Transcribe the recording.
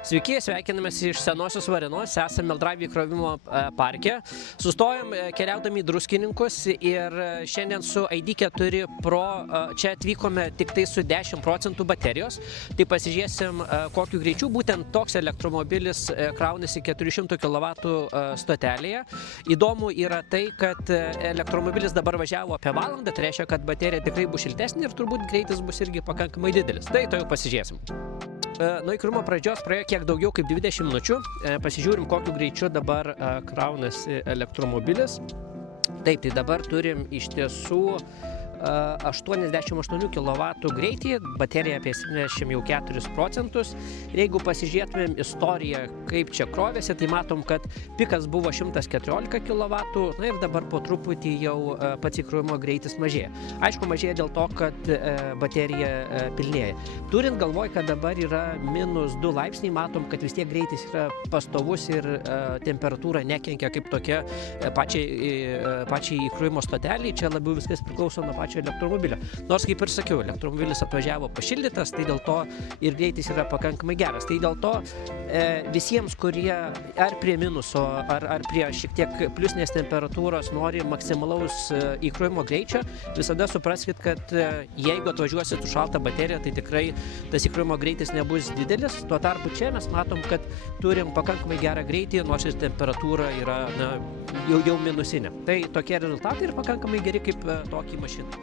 Sveiki, sveikinamės iš senosios Varėnos, esame Meldravė įkrovimo parke. Sustojom keliaudami į Druskininkus ir šiandien su ID4 Pro čia atvykome tik tai su 10% baterijos. Tai pasižiūrėsim, kokiu greičiu būtent toks elektromobilis kraunasi 400 kW stotelėje. Įdomu yra tai, kad elektromobilis dabar važiavo apie valandą, tai reiškia, kad baterija tikrai bus šiltesnė ir turbūt greitis bus irgi pakankamai didelis. Tai to jau pasižiūrėsim. Nuo įkrovimo pradžios praėjo kiek daugiau kaip 20 minučių. Pasižiūrim, kokiu greičiu dabar kraunasi elektromobilis. Taip, tai dabar turim iš tiesų 88 kW greitį, baterija apie 74%. Ir jeigu pasižiūrėtumėm istoriją, kaip čia krovėsi, tai matom, kad pikas buvo 114 kW, na ir dabar po truputį jau pats įkrovimo greitis mažėja. Aišku, mažėja dėl to, kad baterija pilnėja. Turint galvoj, kad dabar yra -2 laipsniai, matom, kad vis tiek greitis yra pastovus ir temperatūra nekenkia kaip tokia pačiai įkrovimo stoteliai. Čia labiau viskas priklauso nuo pačio elektromobilio. Nors, kaip ir sakiau, elektromobilis atvažiavo pašildytas, tai dėl to ir greitis yra pakankamai geras. Tai dėl to visiems, kurie ar prie minuso, ar prie šiek tiek pliusinės temperatūros nori maksimalaus įkrovimo greičio, visada supraskit, kad jeigu atvažiuosit su šalta baterija, tai tikrai tas įkrovimo greitis nebus didelis. Tuo tarpu čia mes matom, kad turim pakankamai gerą greitį, nors ir temperatūra yra jau minusinė. Tai tokie rezultatai ir pakankamai geri kaip tokį mašiną.